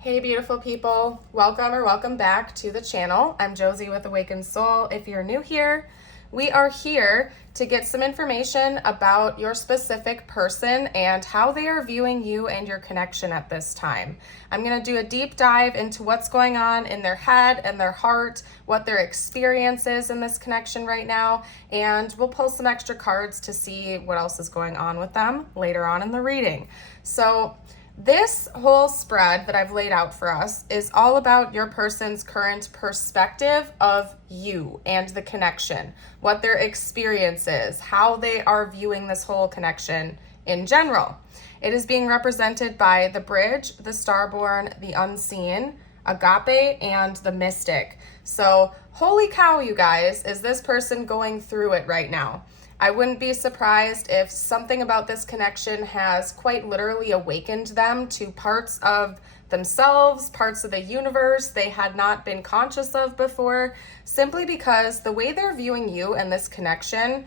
Hey beautiful people, welcome back to the channel. I'm Josie with Awakened Soul. If you're new here, we are here to get some information about your specific person and how they are viewing you and your connection at this time. I'm going to do a deep dive into what's going on in their head and their heart, what their experience is in this connection right now, and we'll pull some extra cards to see what else is going on with them later on in the reading. So this whole spread that I've laid out for us is all about your person's current perspective of you and the connection, what their experience is, how they are viewing this whole connection in general. It is being represented by the bridge, the starborn, the unseen, agape, and the mystic. So, holy cow, you guys, is this person going through it right now? I wouldn't be surprised if something about this connection has quite literally awakened them to parts of themselves, parts of the universe they had not been conscious of before, simply because the way they're viewing you and this connection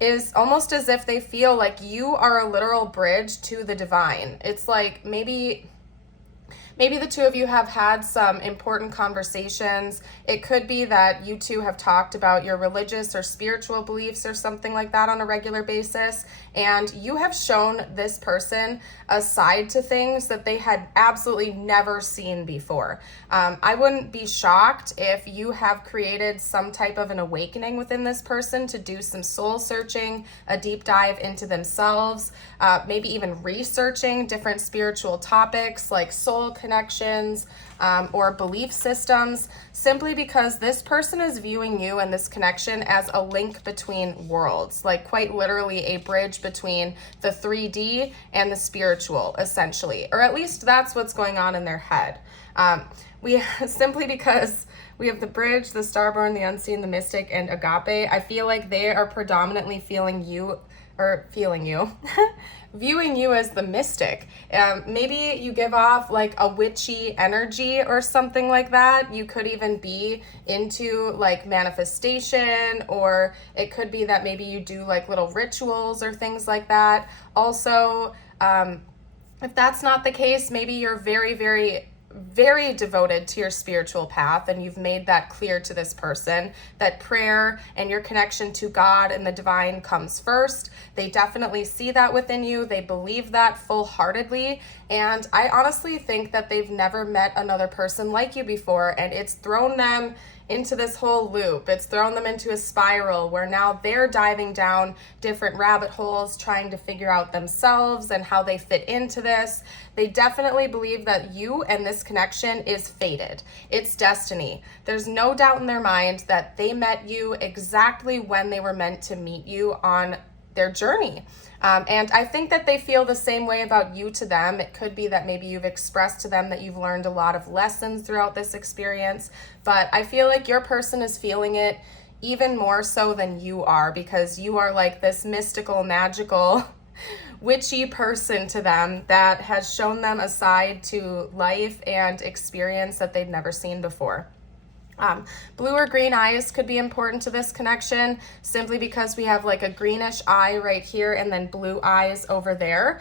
is almost as if they feel like you are a literal bridge to the divine. It's like maybe the two of you have had some important conversations. It could be that you two have talked about your religious or spiritual beliefs or something like that on a regular basis, and you have shown this person a side to things that they had absolutely never seen before. I wouldn't be shocked if you have created some type of an awakening within this person to do some soul searching, a deep dive into themselves, maybe even researching different spiritual topics like soul connections or belief systems, simply because this person is viewing you and this connection as a link between worlds, like quite literally a bridge between the 3D and the spiritual, essentially, or at least that's what's going on in their head. Simply because we have the bridge, the starborn, the unseen, the mystic, and agape, I feel like they are predominantly viewing you as the mystic. Maybe you give off like a witchy energy or something like that. You could even be into like manifestation, or it could be that maybe you do like little rituals or things like that. Also, if that's not the case, maybe you're very devoted to your spiritual path, and you've made that clear to this person that prayer and your connection to God and the divine comes first. They definitely see that within you. They believe that full-heartedly, and I honestly think that they've never met another person like you before, and it's thrown them into this whole loop. It's thrown them into a spiral where now they're diving down different rabbit holes trying to figure out themselves and how they fit into this. They definitely believe that you and this connection is fated. It's destiny. There's no doubt in their mind that they met you exactly when they were meant to meet you on their journey. And I think that they feel the same way about you to them. It could be that maybe you've expressed to them that you've learned a lot of lessons throughout this experience, but I feel like your person is feeling it even more so than you are, because you are like this mystical, magical, witchy person to them that has shown them a side to life and experience that they've never seen before. Blue or green eyes could be important to this connection, simply because we have like a greenish eye right here and then blue eyes over there.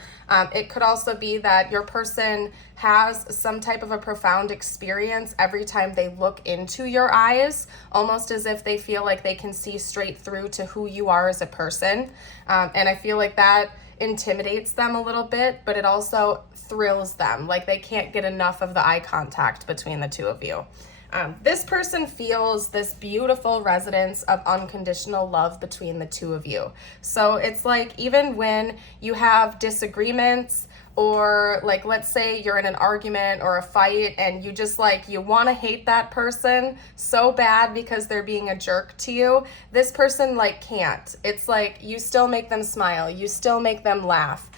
It could also be that your person has some type of a profound experience every time they look into your eyes, almost as if they feel like they can see straight through to who you are as a person. And I feel like that intimidates them a little bit, but it also thrills them. Like they can't get enough of the eye contact between the two of you. This person feels this beautiful resonance of unconditional love between the two of you. So it's like even when you have disagreements, or like let's say you're in an argument or a fight and you just like you want to hate that person so bad because they're being a jerk to you, this person like can't. It's like you still make them smile, you still make them laugh.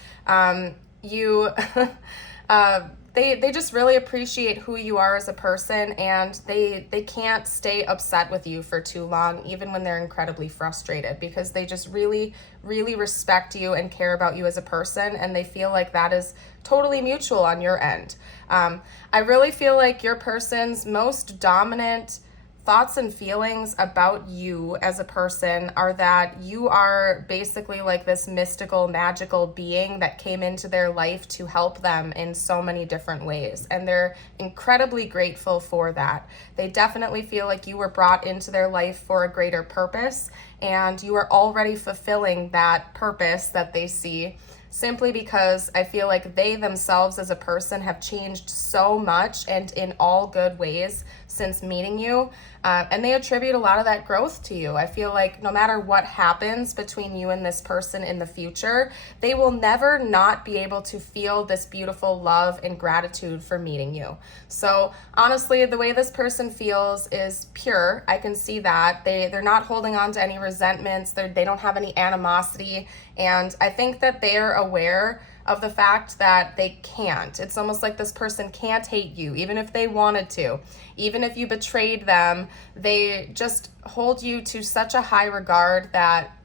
They just really appreciate who you are as a person, and they can't stay upset with you for too long, even when they're incredibly frustrated, because they just really respect you and care about you as a person, and they feel like that is totally mutual on your end. I really feel like your person's most dominant thoughts and feelings about you as a person are that you are basically like this mystical, magical being that came into their life to help them in so many different ways. And they're incredibly grateful for that. They definitely feel like you were brought into their life for a greater purpose, and you are already fulfilling that purpose that they see, simply because I feel like they themselves as a person have changed so much and in all good ways since meeting you. And they attribute a lot of that growth to you. I feel like no matter what happens between you and this person in the future, they will never not be able to feel this beautiful love and gratitude for meeting you. So honestly, the way this person feels is pure. I can see that. They're not holding on to any resentments. They don't have any animosity. And I think that they're aware of the fact that they can't. It's almost like this person can't hate you, even if they wanted to. Even if you betrayed them, they just hold you to such a high regard that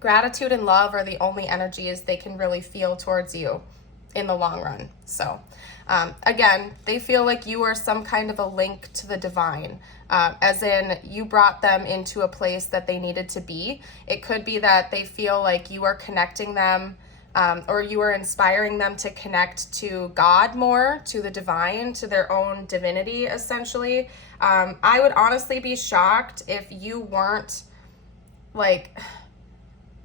gratitude and love are the only energies they can really feel towards you in the long run. So again, they feel like you are some kind of a link to the divine, as in you brought them into a place that they needed to be. It could be that they feel like you are connecting them, or you are inspiring them to connect to God more, to the divine, to their own divinity, essentially. I would honestly be shocked if you weren't like,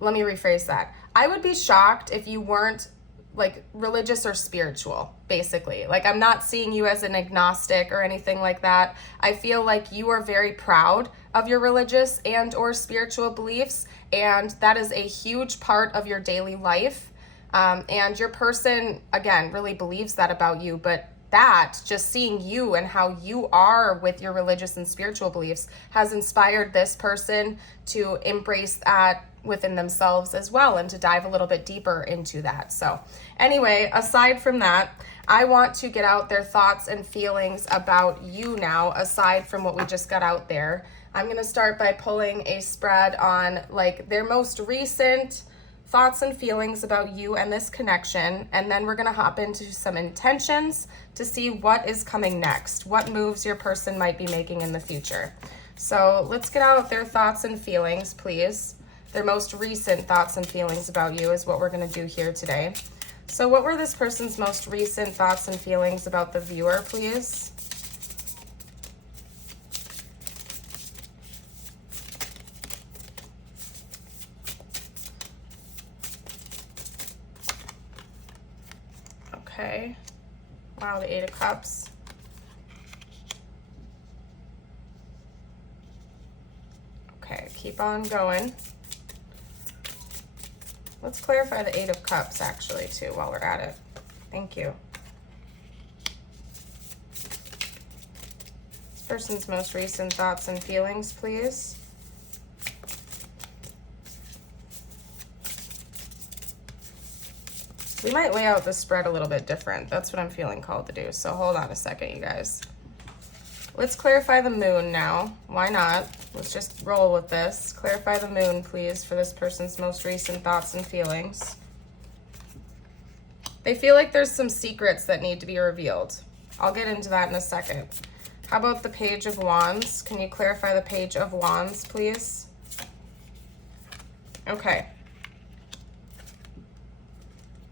let me rephrase that. I would be shocked if you weren't like religious or spiritual, basically. Like, I'm not seeing you as an agnostic or anything like that. I feel like you are very proud of your religious and or spiritual beliefs, and that is a huge part of your daily life. And your person, again, really believes that about you, but that, just seeing you and how you are with your religious and spiritual beliefs, has inspired this person to embrace that within themselves as well, and to dive a little bit deeper into that. So anyway, aside from that, I want to get out their thoughts and feelings about you now, aside from what we just got out there. I'm going to start by pulling a spread on like their most recent thoughts and feelings about you and this connection, and then we're going to hop into some intentions to see what is coming next, what moves your person might be making in the future. So let's get out their thoughts and feelings, please. Their most recent thoughts and feelings about you is what we're going to do here today. So what were this person's most recent thoughts and feelings about the viewer, please? Okay. Wow, the 8 of Cups. Okay, keep on going. Let's clarify the 8 of Cups actually too while we're at it. Thank you. This person's most recent thoughts and feelings, please. We might lay out the spread a little bit different. That's what I'm feeling called to do. So hold on a second, you guys. Let's clarify the moon now. Why not? Let's just roll with this. Clarify the moon, please, for this person's most recent thoughts and feelings. They feel like there's some secrets that need to be revealed. I'll get into that in a second. How about the Page of Wands? Can you clarify the Page of Wands, please? Okay.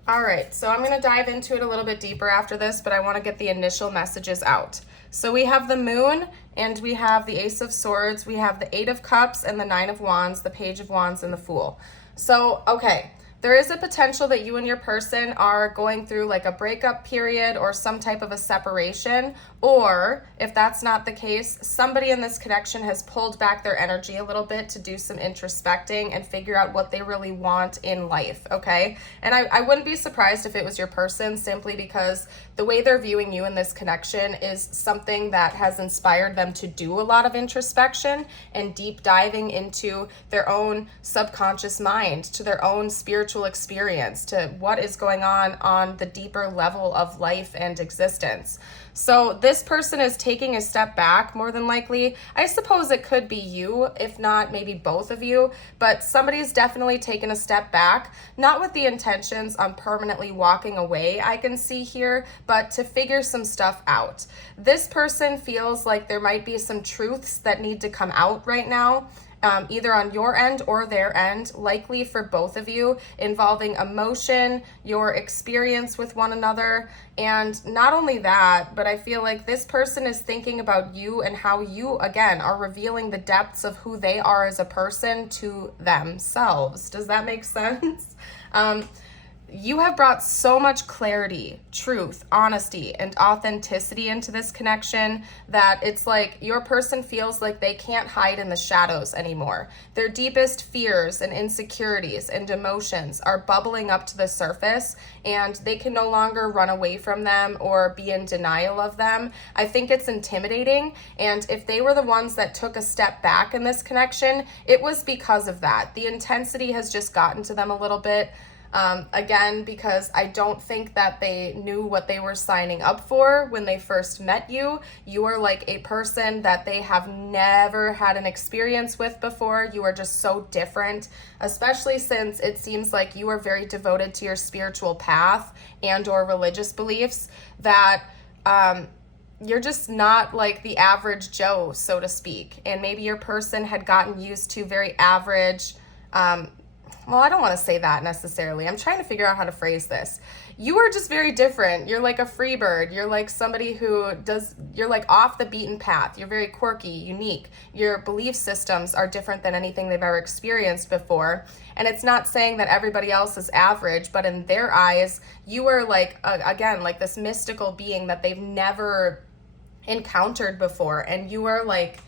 All right, so I'm going to dive into it a little bit deeper after this, but I want to get the initial messages out. So we have the Moon, and we have the Ace of Swords, we have the 8 of Cups, and the 9 of Wands, the Page of Wands, and the Fool. So, okay, there is a potential that you and your person are going through like a breakup period or some type of a separation, or if that's not the case, somebody in this connection has pulled back their energy a little bit to do some introspecting and figure out what they really want in life, okay? And I wouldn't be surprised if it was your person, simply because the way they're viewing you in this connection is something that has inspired them to do a lot of introspection and deep diving into their own subconscious mind, to their own spiritual experience, to what is going on the deeper level of life and existence. So this person is taking a step back, more than likely. I suppose it could be you, if not maybe both of you, but somebody's definitely taken a step back, not with the intentions on permanently walking away, I can see here, but to figure some stuff out. This person feels like there might be some truths that need to come out right now, either on your end or their end, likely for both of you, involving emotion, your experience with one another. And not only that, but I feel like this person is thinking about you and how you, again, are revealing the depths of who they are as a person to themselves. Does that make sense? You have brought so much clarity, truth, honesty, and authenticity into this connection that it's like your person feels like they can't hide in the shadows anymore. Their deepest fears and insecurities and emotions are bubbling up to the surface, and they can no longer run away from them or be in denial of them. I think it's intimidating, and if they were the ones that took a step back in this connection, it was because of that. The intensity has just gotten to them a little bit. Again, because I don't think that they knew what they were signing up for when they first met you. You are like a person that they have never had an experience with before. You are just so different, especially since it seems like you are very devoted to your spiritual path and or religious beliefs, that you're just not like the average Joe, so to speak. And maybe your person had gotten used to very average, well, I don't want to say that necessarily. I'm trying to figure out how to phrase this. You are just very different. You're like a free bird. You're like somebody you're like off the beaten path. You're very quirky, unique. Your belief systems are different than anything they've ever experienced before. And it's not saying that everybody else is average, but in their eyes, you are like, again, like this mystical being that they've never encountered before. And you are like,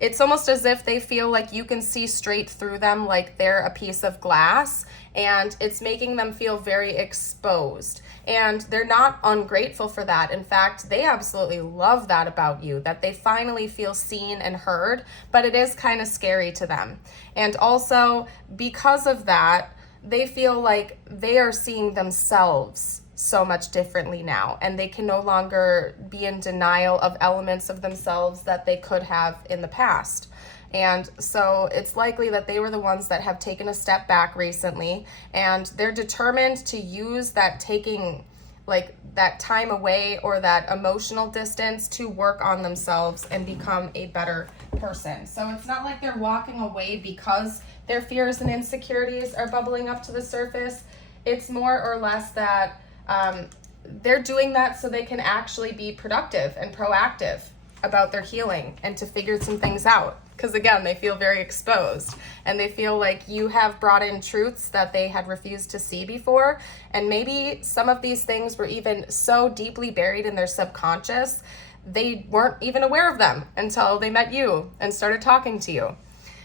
it's almost as if they feel like you can see straight through them, like they're a piece of glass, and it's making them feel very exposed. And they're not ungrateful for that. In fact, they absolutely love that about you, that they finally feel seen and heard, but it is kind of scary to them. And also, because of that, they feel like they are seeing themselves so much differently now, and they can no longer be in denial of elements of themselves that they could have in the past. And so it's likely that they were the ones that have taken a step back recently, and they're determined to use that taking like that time away or that emotional distance to work on themselves and become a better person. So it's not like they're walking away because their fears and insecurities are bubbling up to the surface. It's more or less that they're doing that so they can actually be productive and proactive about their healing and to figure some things out. Because again, they feel very exposed and they feel like you have brought in truths that they had refused to see before. And maybe some of these things were even so deeply buried in their subconscious, they weren't even aware of them until they met you and started talking to you.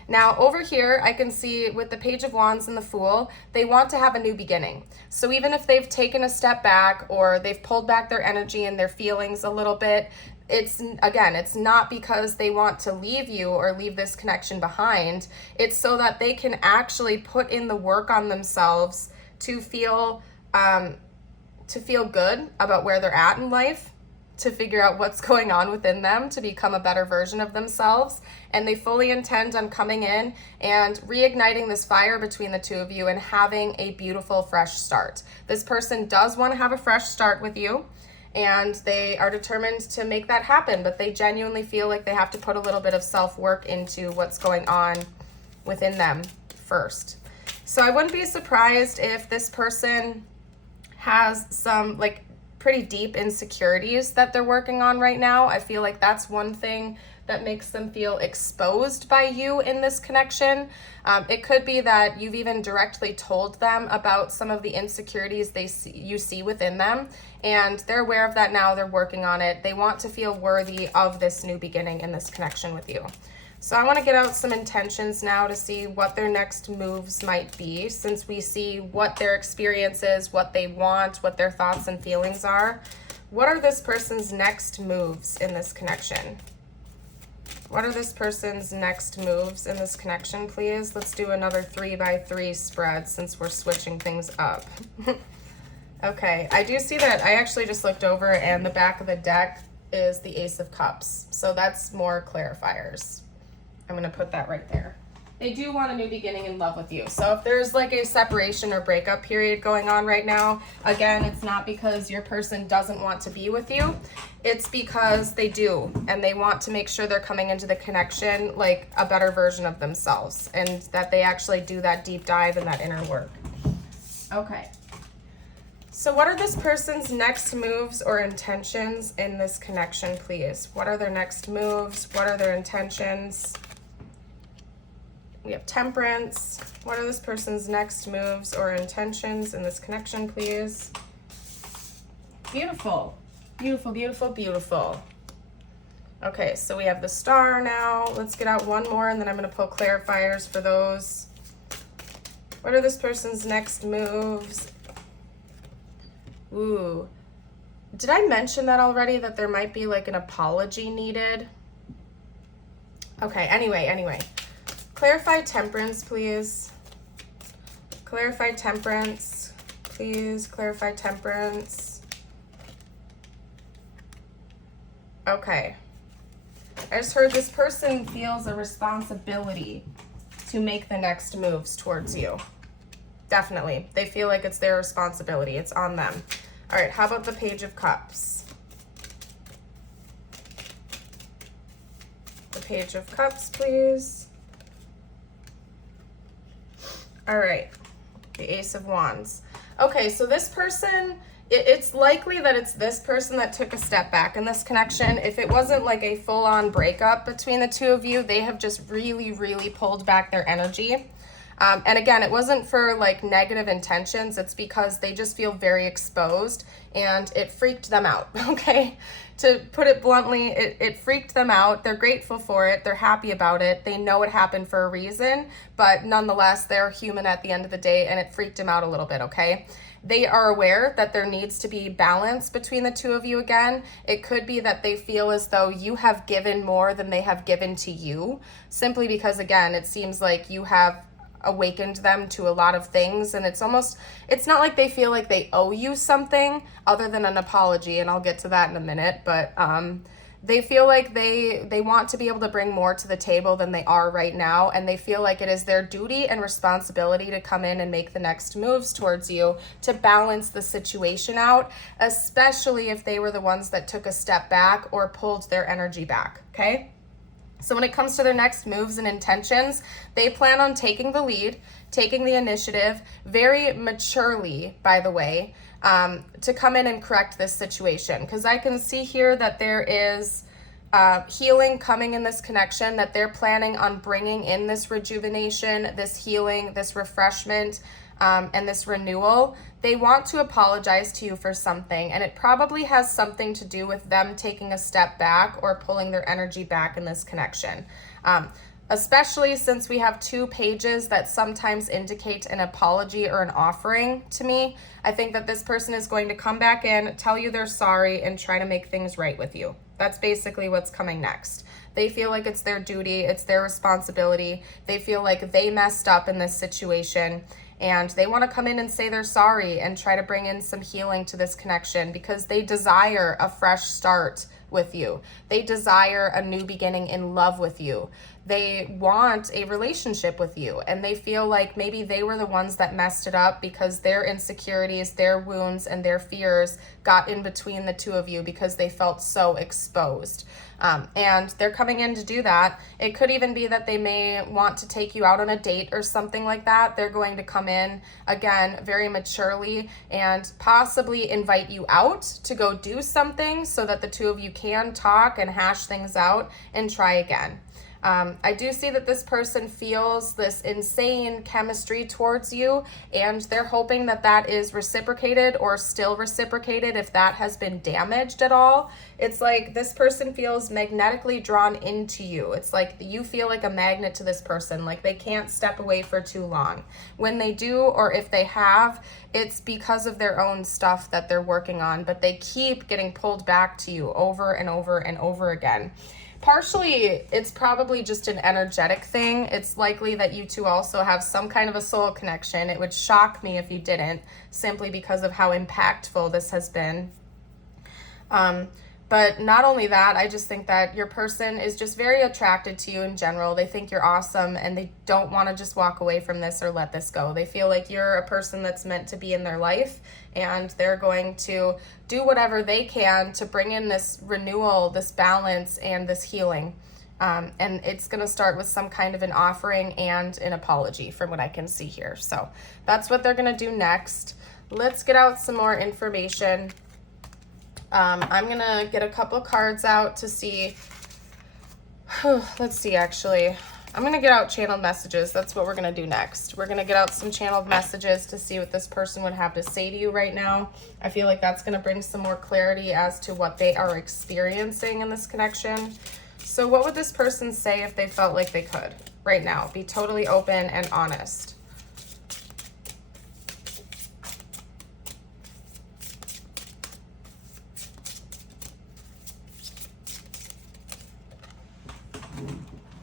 Now over here, I can see with the Page of Wands and the Fool, they want to have a new beginning. So even if they've taken a step back or they've pulled back their energy and their feelings a little bit, it's not because they want to leave you or leave this connection behind. It's so that they can actually put in the work on themselves to feel good about where they're at in life, to figure out what's going on within them to become a better version of themselves. And they fully intend on coming in and reigniting this fire between the two of you and having a beautiful fresh start. This person does want to have a fresh start with you, and they are determined to make that happen, but they genuinely feel like they have to put a little bit of self-work into what's going on within them first. So I wouldn't be surprised if this person has some like pretty deep insecurities that they're working on right now. I feel like that's one thing that makes them feel exposed by you in this connection. It could be that you've even directly told them about some of the insecurities you see within them, and they're aware of that now. They're working on it. They want to feel worthy of this new beginning in this connection with you. So I want to get out some intentions now to see what their next moves might be, since we see what their experience is, what they want, what their thoughts and feelings are. What are this person's next moves in this connection? What are this person's next moves in this connection, please? Let's do another 3x3 spread since we're switching things up. Okay, I do see that I actually just looked over and the back of the deck is the Ace of Cups. So that's more clarifiers. I'm going to put that right there. They do want a new beginning in love with you. So if there's like a separation or breakup period going on right now, again, it's not because your person doesn't want to be with you. It's because they do, and they want to make sure they're coming into the connection like a better version of themselves, and that they actually do that deep dive and that inner work. Okay. So what are this person's next moves or intentions in this connection, please? What are their next moves? What are their intentions? We have Temperance. What are this person's next moves or intentions in this connection, please? Beautiful. Beautiful, beautiful, beautiful. Okay, so we have the Star now. Let's get out one more, and then I'm going to pull clarifiers for those. What are this person's next moves? Ooh. Did I mention that already, that there might be like an apology needed? Okay, anyway. Clarify Temperance, please. Clarify Temperance. Please clarify Temperance. Okay. I just heard this person feels a responsibility to make the next moves towards you. Definitely. They feel like it's their responsibility. It's on them. All right, how about the Page of Cups? The Page of Cups, please. All right, the Ace of Wands. Okay, so this person, it's likely that it's this person that took a step back in this connection. If it wasn't like a full-on breakup between the two of you, they have just really, really pulled back their energy. And again, it wasn't for like negative intentions. It's because they just feel very exposed and it freaked them out, okay? To put it bluntly, it freaked them out. They're grateful for it. They're happy about it. They know it happened for a reason, but nonetheless, they're human at the end of the day, and it freaked them out a little bit, okay? They are aware that there needs to be balance between the two of you again. It could be that they feel as though you have given more than they have given to you, simply because, again, it seems like you have awakened them to a lot of things, and it's not like they feel like they owe you something other than an apology, and I'll get to that in a minute, but they feel like they want to be able to bring more to the table than they are right now, and they feel like it is their duty and responsibility to come in and make the next moves towards you to balance the situation out, especially if they were the ones that took a step back or pulled their energy back, okay? So when it comes to their next moves and intentions, they plan on taking the lead, taking the initiative, very maturely, by the way, to come in and correct this situation. Because I can see here that there is healing coming in this connection, that they're planning on bringing in this rejuvenation, this healing, this refreshment, and this renewal. They want to apologize to you for something, and it probably has something to do with them taking a step back or pulling their energy back in this connection. Especially since we have two pages that sometimes indicate an apology or an offering to me. I think that this person is going to come back in, tell you they're sorry, and try to make things right with you. That's basically what's coming next. They feel like it's their duty, it's their responsibility. They feel like they messed up in this situation, and they want to come in and say they're sorry and try to bring in some healing to this connection because they desire a fresh start with you. They desire a new beginning in love with you. They want a relationship with you, and they feel like maybe they were the ones that messed it up because their insecurities, their wounds, and their fears got in between the two of you because they felt so exposed. And they're coming in to do that. It could even be that they may want to take you out on a date or something like that. They're going to come in, again, very maturely and possibly invite you out to go do something so that the two of you can talk and hash things out and try again. I do see that this person feels this insane chemistry towards you, and they're hoping that that is reciprocated or still reciprocated if that has been damaged at all. It's like this person feels magnetically drawn into you. It's like you feel like a magnet to this person, like they can't step away for too long. When they do, or if they have, it's because of their own stuff that they're working on, but they keep getting pulled back to you over and over and over again. Partially, it's probably just an energetic thing. It's likely that you two also have some kind of a soul connection. It would shock me if you didn't, simply because of how impactful this has been. But But not only that, I just think that your person is just very attracted to you in general. They think you're awesome and they don't want to just walk away from this or let this go. They feel like you're a person that's meant to be in their life, and they're going to do whatever they can to bring in this renewal, this balance, and this healing. And it's going to start with some kind of an offering and an apology from what I can see here. So that's what they're going to do next. Let's get out some more information. I'm going to get a couple cards out to see. Let's see, actually. I'm going to get out channeled messages. That's what we're going to do next. We're going to get out some channeled messages to see what this person would have to say to you right now. I feel like that's going to bring some more clarity as to what they are experiencing in this connection. So what would this person say if they felt like they could right now? Be totally open and honest.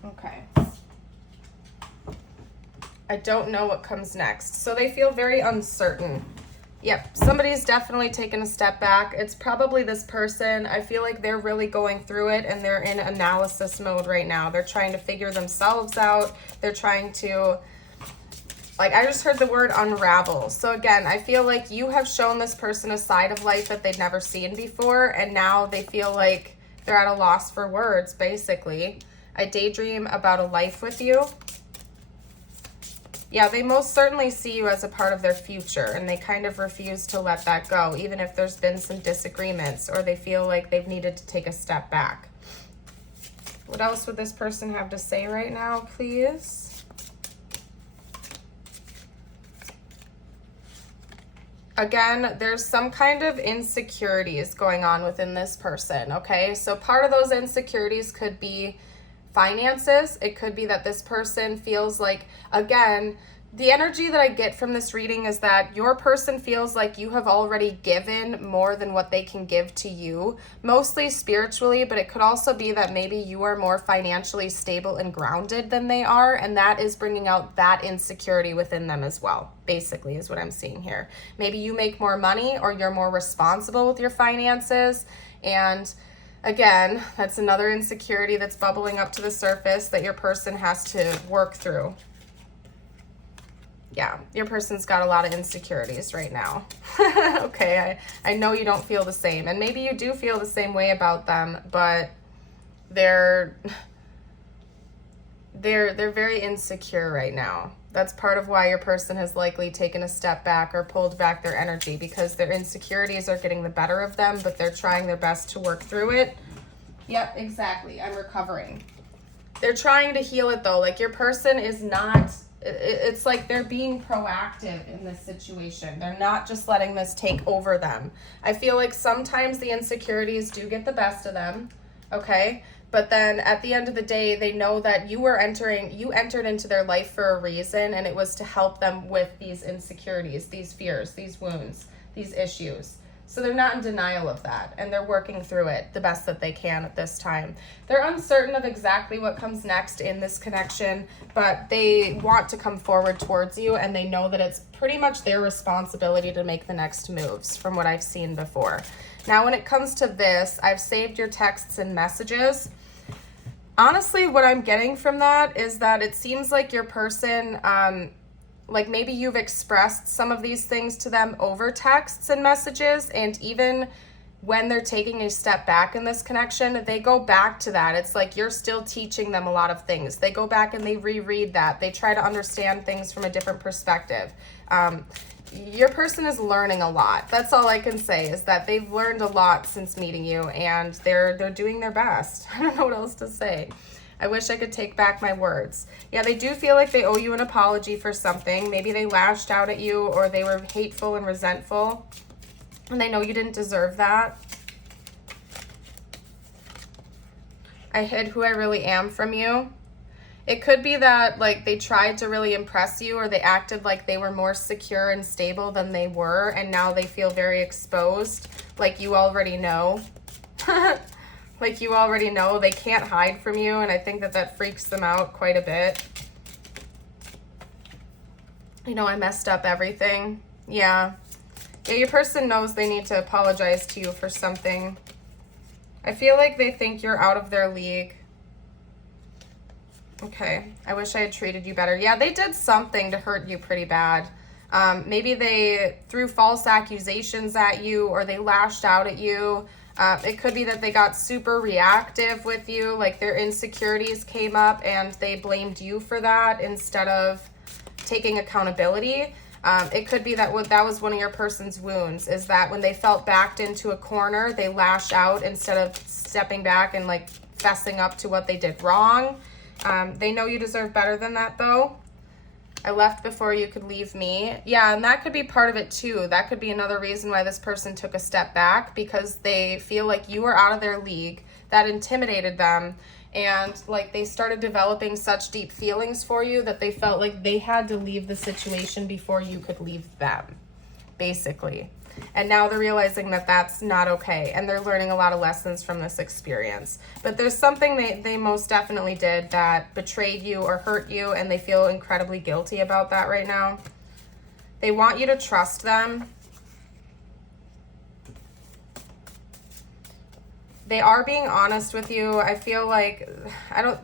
Okay. I don't know what comes next. So they feel very uncertain. Yep, somebody's definitely taken a step back. It's probably this person. I feel like they're really going through it and they're in analysis mode right now. They're trying to figure themselves out. They're trying to, like, I just heard the word unravel. So again, I feel like you have shown this person a side of life that they'd never seen before, and now they feel like they're at a loss for words, basically. I daydream about a life with you. Yeah, they most certainly see you as a part of their future, and they kind of refuse to let that go, even if there's been some disagreements or they feel like they've needed to take a step back. What else would this person have to say right now, please? Again, there's some kind of insecurities going on within this person, okay? So part of those insecurities could be finances. It could be that this person feels like, again, the energy that I get from this reading is that your person feels like you have already given more than what they can give to you, mostly spiritually, but it could also be that maybe you are more financially stable and grounded than they are, and that is bringing out that insecurity within them as well, basically, is what I'm seeing here. Maybe you make more money or you're more responsible with your finances, and again, that's another insecurity that's bubbling up to the surface that your person has to work through. Yeah, your person's got a lot of insecurities right now. Okay, I know you don't feel the same, and maybe you do feel the same way about them, but they're very insecure right now. That's part of why your person has likely taken a step back or pulled back their energy, because their insecurities are getting the better of them, but they're trying their best to work through it. Yep, exactly. I'm recovering. They're trying to heal it though. Like, your person is not, it's like they're being proactive in this situation. They're not just letting this take over them. I feel like sometimes the insecurities do get the best of them, okay? But then at the end of the day, they know that you entered into their life for a reason, and it was to help them with these insecurities, these fears, these wounds, these issues. So they're not in denial of that, and they're working through it the best that they can at this time. They're uncertain of exactly what comes next in this connection, but they want to come forward towards you, and they know that it's pretty much their responsibility to make the next moves from what I've seen before. Now, when it comes to this, I've saved your texts and messages. Honestly, what I'm getting from that is that it seems like your person, like maybe you've expressed some of these things to them over texts and messages, and even when they're taking a step back in this connection, they go back to that. It's like you're still teaching them a lot of things. They go back and they reread that. They try to understand things from a different perspective. Your person is learning a lot. That's all I can say, is that they've learned a lot since meeting you, and they're doing their best. I don't know what else to say. I wish I could take back my words. Yeah, they do feel like they owe you an apology for something. Maybe they lashed out at you, or they were hateful and resentful, and they know you didn't deserve that. I hid who I really am from you. It could be that, like, they tried to really impress you, or they acted like they were more secure and stable than they were, and now they feel very exposed, like you already know. Like you already know. They can't hide from you, and I think that that freaks them out quite a bit. You know, I messed up everything. Yeah. Yeah, your person knows they need to apologize to you for something. I feel like they think you're out of their league. Okay, I wish I had treated you better. Yeah, they did something to hurt you pretty bad. Maybe they threw false accusations at you, or they lashed out at you. It could be that they got super reactive with you, like their insecurities came up and they blamed you for that instead of taking accountability. It could be that that was one of your person's wounds, is that when they felt backed into a corner, they lashed out instead of stepping back and like fessing up to what they did wrong. They know you deserve better than that though. I left before you could leave me. Yeah, and that could be part of it too. That could be another reason why this person took a step back, because they feel like you were out of their league. That intimidated them. And like they started developing such deep feelings for you that they felt like they had to leave the situation before you could leave them, basically. And now they're realizing that that's not okay, and they're learning a lot of lessons from this experience. But there's something they most definitely did that betrayed you or hurt you, and they feel incredibly guilty about that right now. They want you to trust them. They are being honest with you. I feel like, I don't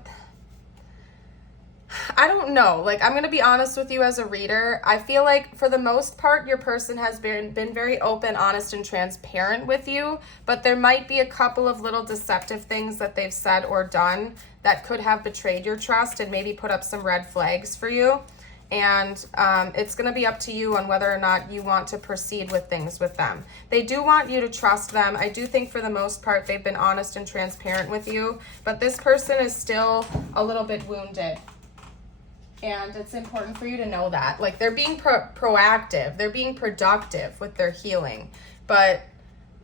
know. Like, I'm going to be honest with you as a reader. I feel like for the most part, your person has been very open, honest, and transparent with you, but there might be a couple of little deceptive things that they've said or done that could have betrayed your trust and maybe put up some red flags for you. And it's going to be up to you on whether or not you want to proceed with things with them. They do want you to trust them. I do think for the most part, they've been honest and transparent with you, but this person is still a little bit wounded. And it's important for you to know that. Like, they're being proactive. They're being productive with their healing. But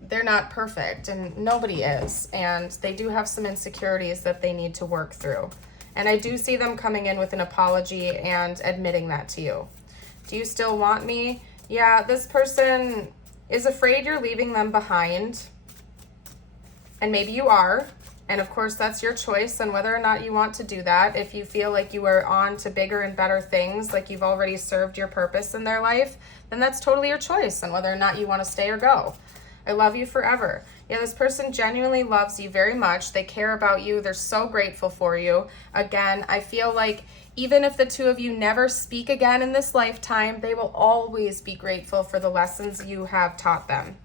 they're not perfect, and nobody is. And they do have some insecurities that they need to work through. And I do see them coming in with an apology and admitting that to you. Do you still want me? Yeah, this person is afraid you're leaving them behind. And maybe you are. And of course, that's your choice on whether or not you want to do that. If you feel like you are on to bigger and better things, like you've already served your purpose in their life, then that's totally your choice on whether or not you want to stay or go. I love you forever. Yeah, this person genuinely loves you very much. They care about you. They're so grateful for you. Again, I feel like even if the two of you never speak again in this lifetime, they will always be grateful for the lessons you have taught them.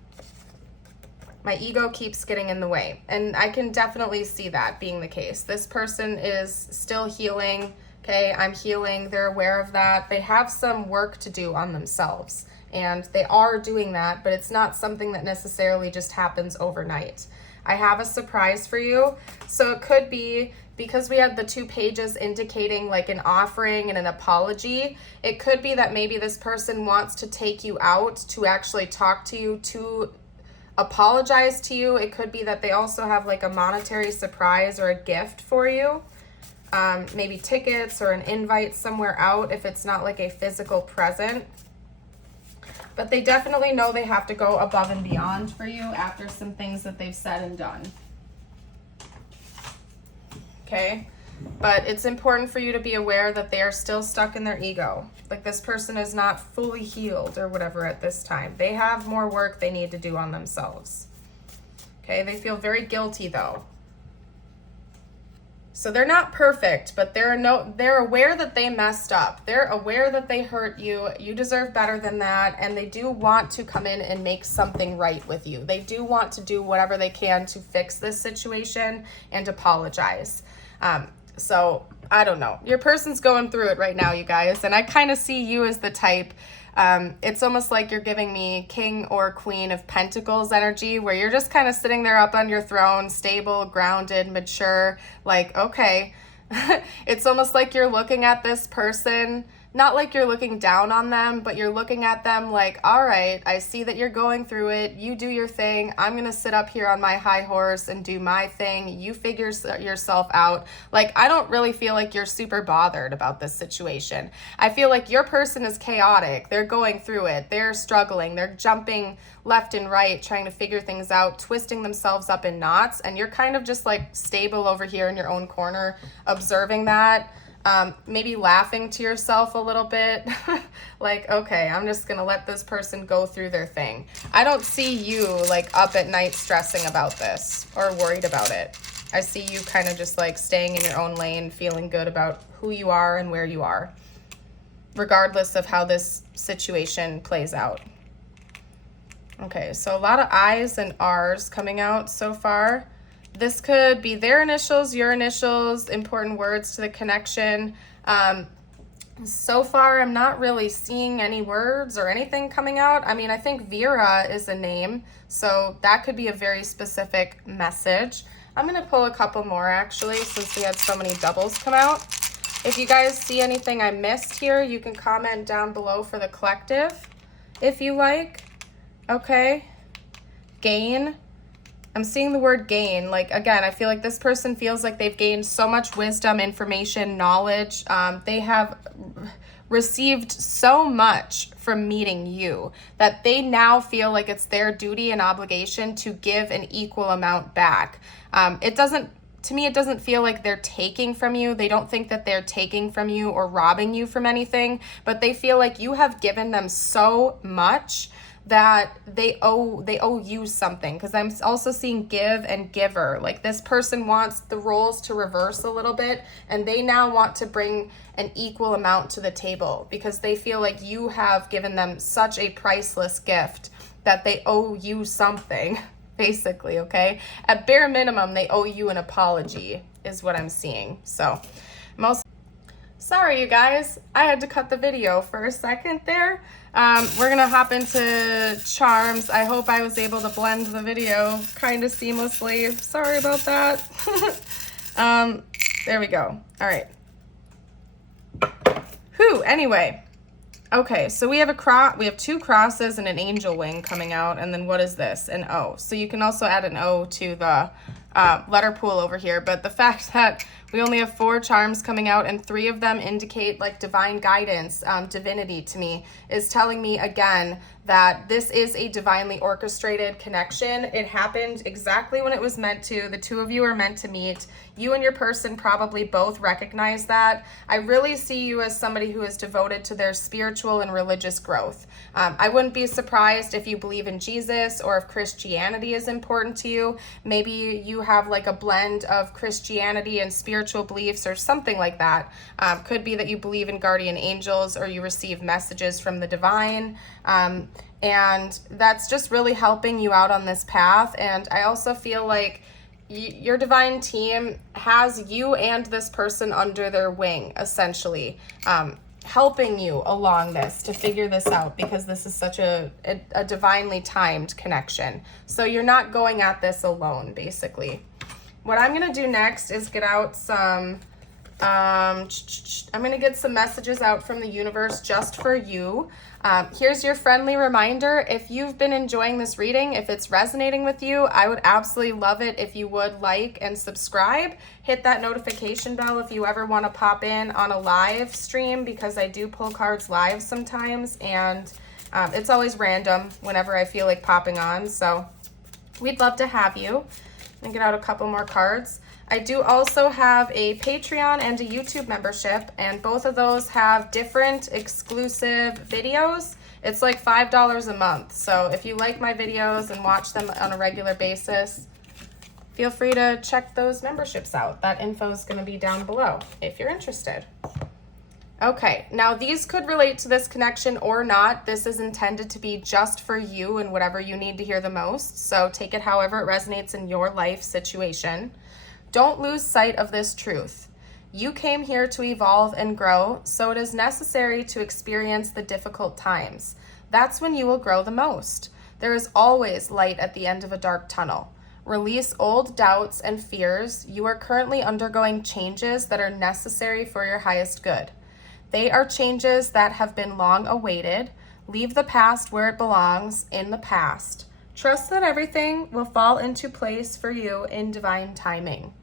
My ego keeps getting in the way, and I can definitely see that being the case. This person is still healing. Okay, I'm healing. They're aware of that. They have some work to do on themselves, and they are doing that, but it's not something that necessarily just happens overnight. I have a surprise for you. So it could be, because we had the 2 pages indicating like an offering and an apology, it could be that maybe this person wants to take you out to actually talk to you, to apologize to you. It could be that they also have like a monetary surprise or a gift for you. Maybe tickets or an invite somewhere out if it's not like a physical present. But they definitely know they have to go above and beyond for you after some things that they've said and done. Okay? But it's important for you to be aware that they are still stuck in their ego. Like, this person is not fully healed or whatever at this time. They have more work they need to do on themselves. Okay, they feel very guilty though. So they're not perfect, but they're aware that they messed up. They're aware that they hurt you. You deserve better than that. And they do want to come in and make something right with you. They do want to do whatever they can to fix this situation and apologize. So I don't know. Your person's going through it right now, you guys. And I kind of see you as the type. It's almost like you're giving me King or Queen of Pentacles energy, where you're just kind of sitting there up on your throne, stable, grounded, mature, like, okay. It's almost like you're looking at this person, not like you're looking down on them, but you're looking at them like, all right, I see that you're going through it. You do your thing. I'm going to sit up here on my high horse and do my thing. You figure yourself out. Like, I don't really feel like you're super bothered about this situation. I feel like your person is chaotic. They're going through it. They're struggling. They're jumping left and right, trying to figure things out, twisting themselves up in knots. And you're kind of just like stable over here in your own corner, observing that. maybe laughing to yourself a little bit. Like, okay, I'm just gonna let this person go through their thing. I don't see you like up at night stressing about this or worried about it. I see you kind of just like staying in your own lane, feeling good about who you are and where you are, regardless of how this situation plays out. Okay, so a lot of I's and R's coming out so far. This could be their initials, your initials, important words to the connection. So far, I'm not really seeing any words or anything coming out. I mean, I think Vera is a name, so that could be a very specific message. I'm going to pull a couple more, actually, since we had so many doubles come out. If you guys see anything I missed here, you can comment down below for the collective, if you like. Okay. Gain. I'm seeing the word gain. Like, again, I feel like this person feels like they've gained so much wisdom, information, knowledge. They have received so much from meeting you that they now feel like it's their duty and obligation to give an equal amount back. To me, it doesn't feel like they're taking from you. They don't think that they're taking from you or robbing you from anything, but they feel like you have given them so much that they owe you something, because I'm also seeing give and giver. Like, this person wants the roles to reverse a little bit, and they now want to bring an equal amount to the table because they feel like you have given them such a priceless gift that they owe you something, basically, okay? At bare minimum, they owe you an apology is what I'm seeing. So I'm also sorry, you guys, I had to cut the video for a second there. We're gonna hop into charms. I hope I was able to blend the video kind of seamlessly. Sorry about that. There we go. All right. Whew, anyway. Okay, so we have two crosses and an angel wing coming out, and then what is this? An O. So you can also add an O to the letter pool over here, but the fact that we only have 4 charms coming out and 3 of them indicate like divine guidance, divinity to me, is telling me again that this is a divinely orchestrated connection. It happened exactly when it was meant to. The 2 of you are meant to meet. You and your person probably both recognize that. I really see you as somebody who is devoted to their spiritual and religious growth. I wouldn't be surprised if you believe in Jesus or if Christianity is important to you. Maybe you have like a blend of Christianity and spiritual beliefs or something like that. Could be that you believe in guardian angels or you receive messages from the divine. And that's just really helping you out on this path. And I also feel like your divine team has you and this person under their wing, essentially, helping you along this to figure this out, because this is such a divinely timed connection. So you're not going at this alone, basically. What I'm going to do next is get out some, I'm going to get some messages out from the universe just for you. Here's your friendly reminder. If you've been enjoying this reading, if it's resonating with you, I would absolutely love it if you would like and subscribe. Hit that notification bell if you ever want to pop in on a live stream, because I do pull cards live sometimes, and it's always random whenever I feel like popping on. So we'd love to have you. And get out a couple more cards. I do also have a Patreon and a YouTube membership, and both of those have different exclusive videos. It's like $5 a month. So if you like my videos and watch them on a regular basis, feel free to check those memberships out. That info is going to be down below if you're interested. Okay, now these could relate to this connection or not. This is intended to be just for you and whatever you need to hear the most. So take it however it resonates in your life situation. Don't lose sight of this truth. You came here to evolve and grow, so it is necessary to experience the difficult times. That's when you will grow the most. There is always light at the end of a dark tunnel. Release old doubts and fears. You are currently undergoing changes that are necessary for your highest good. They are changes that have been long awaited. Leave the past where it belongs, in the past. Trust that everything will fall into place for you in divine timing.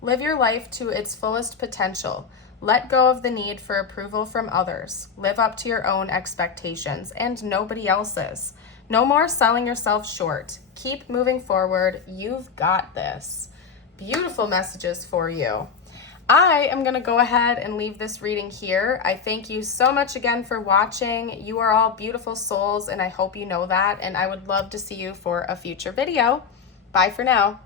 Live your life to its fullest potential. Let go of the need for approval from others. Live up to your own expectations and nobody else's. No more selling yourself short. Keep moving forward. You've got this. Beautiful messages for you. I am going to go ahead and leave this reading here. I thank you so much again for watching. You are all beautiful souls, and I hope you know that, and I would love to see you for a future video. Bye for now.